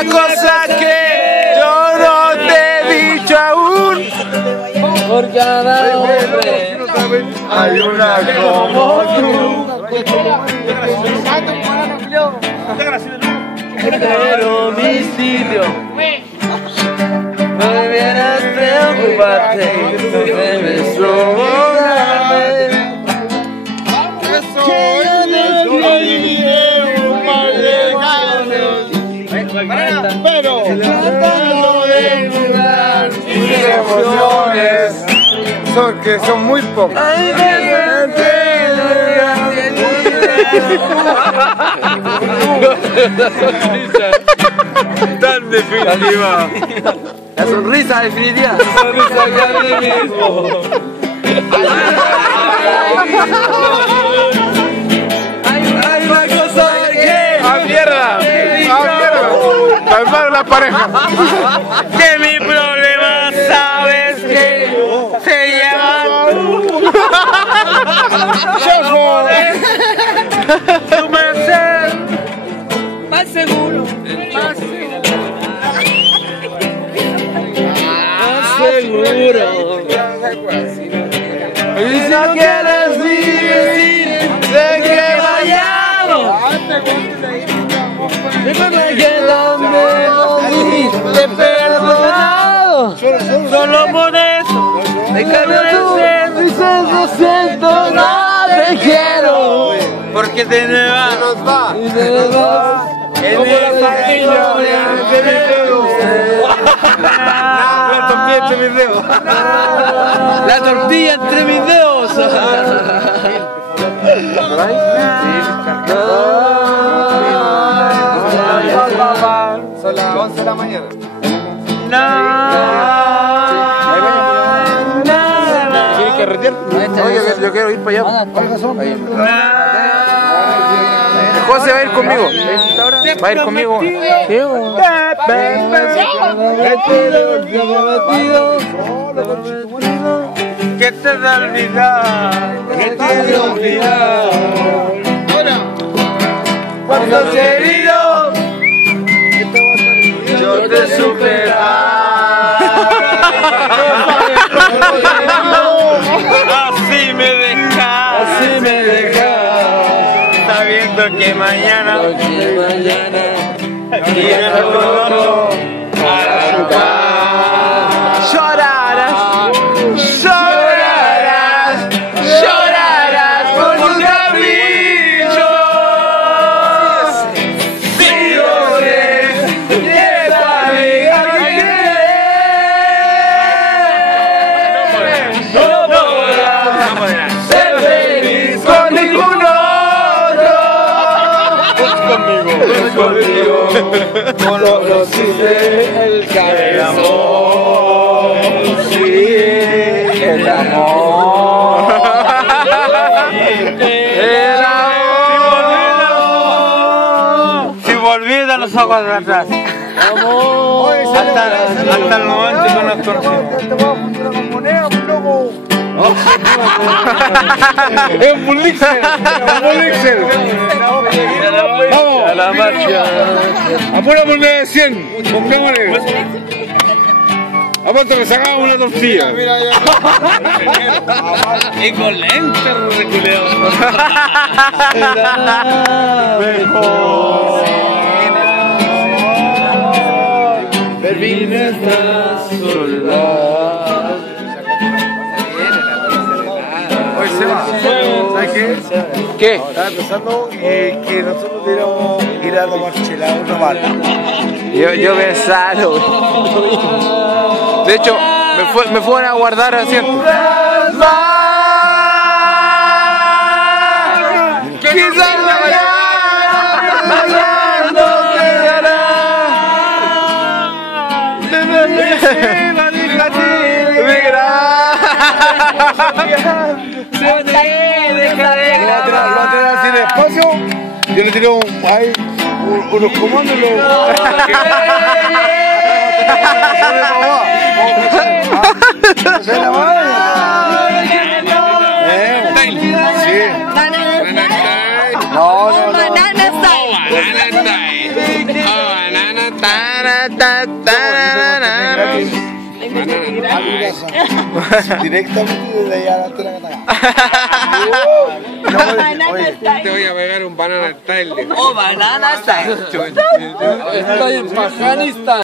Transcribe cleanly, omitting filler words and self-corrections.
una cosa que yo no te he dicho aún. Por cada hombre Hay una como tú. pero mi sitio. No debieras preocuparte, no debes preocuparme. Que yo no viviré un par de años, Pero tratando de cuidar mis emociones son muy pocas. Hay veces Tan definitiva. la sonrisa definitiva. La sonrisa que a mí mismo. Hay una cosa que... ¡A mierda! ¡A mierda! Calmar la pareja. Que mi problema sabes que se llama tu merced. Más seguro. Más seguro. Y si no quieres decir de que vayamos, recuerda que la melodía te he perdonado. Solo por eso me cambio de ser. Dices lo siento, no te quiero. Porque te me vas. Y te me vas. En esa historia que me La tortilla entre mis dedos. la tortilla entre mis dedos. Son las 11 de la mañana. ¿Quieres carretear? No, yo quiero ir para allá. José va a ir conmigo. Va a ir conmigo. ¿Qué te da olvidar? ¿Qué te da olvidar? Cuando te herido, yo te superar. Así me dejas, sabiendo que mañana iré con otro a jugar. Llorarás por tus caprichos. Si lo sé, esta vida no podrás ser feliz con ningún conmigo, conociste el amor, sí, el amor, el amor. Si volviera los ojos de atrás, hasta el momento que nos conocimos. Es un bulixer. Vamos a la marcha. A pura moneda de 100. Comprémosle. Aparte que sacamos una tortilla. Y con lentes, reculeo. Mejor. Berlín está sola. ¿Sabes qué? ¿Qué? Estaba pensando que nosotros deberíamos ir a tomar chela a otro bar. Yo pensaba, de hecho, me fueron a guardar asiento. Quizás mañana no quedará. Así despacio, yo le tiré unos comandos y Directamente desde allá hasta la Cataga. Te voy a pegar un banana style. Oh, banana style. Estoy en Afganistán.